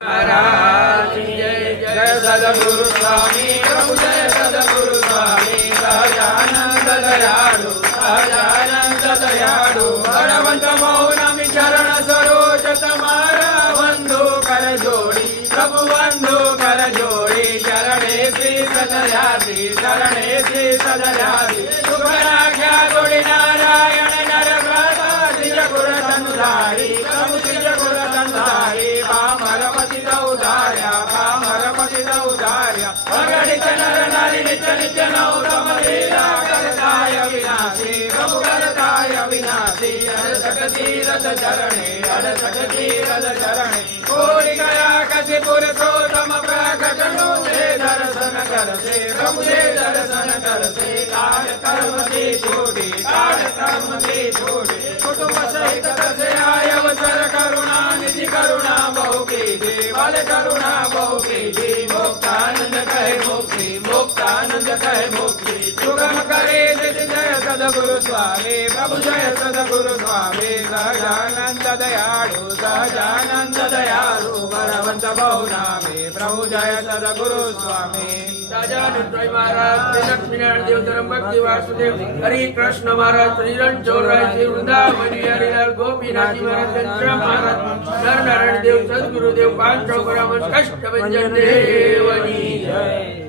महाराज जय जय सद्गुरु स्वामी प्रभु जय सद्गुरु स्वामी सहजानंद दयाळु सहजानंद दयाळु भगवंत मौनमी चरण सरोज तुम्हारा बंधु कर जोड़ी प्रभु बंधु कर जोड़ी चरणे श्री सदयासी चरणे श्री सदयासी सुखराख्या जोड़ी नारायण नर व्रता श्री गुरु तनुधारी प्रभु श्री गुरु तनुधारी पामरपति दौदार्या पामरपति दौदार्या अगणित नर नारी नित्य नित्य नौतम लीला करताय विनाशी प्रभु करताय विनाशी अड़सठ तीरथ चरणे अड़सठ तीरथ चरणे कोरि गया कसी पुरुषोत्तम प्रकट से दर्शन कर से प्रभु से दर्शन कर से काल कर्म की छोड़ी काल कर्म की छोड़ी कुटुंब सहित से आय अवसर करुणा निधि करुणा बहु की बल करुणा बहु की मुक्तानंद कहे मुक्ति मुक्तानंद कहे मुक्ति सुगम करे जय सद्गुरु स्वामी प्रभु जय सद्गुरु स्वामी सहजानंद दयाळु बलवंत बहुनामी प्रभु जय सद्गुरु स्वामी राजानंद महाराज लक्ष्मीनारायण देव धर्म भक्ति वासुदेव हरि कृष्ण महाराज श्री रणछोड़ राय श्री वृंदावनी हरिलाल गोपीनाथ जी महाराज घनश्याम महाराज नर नारायण देव सद्गुरुदेव पांच परमहंस कष्टभंजन देव की जय।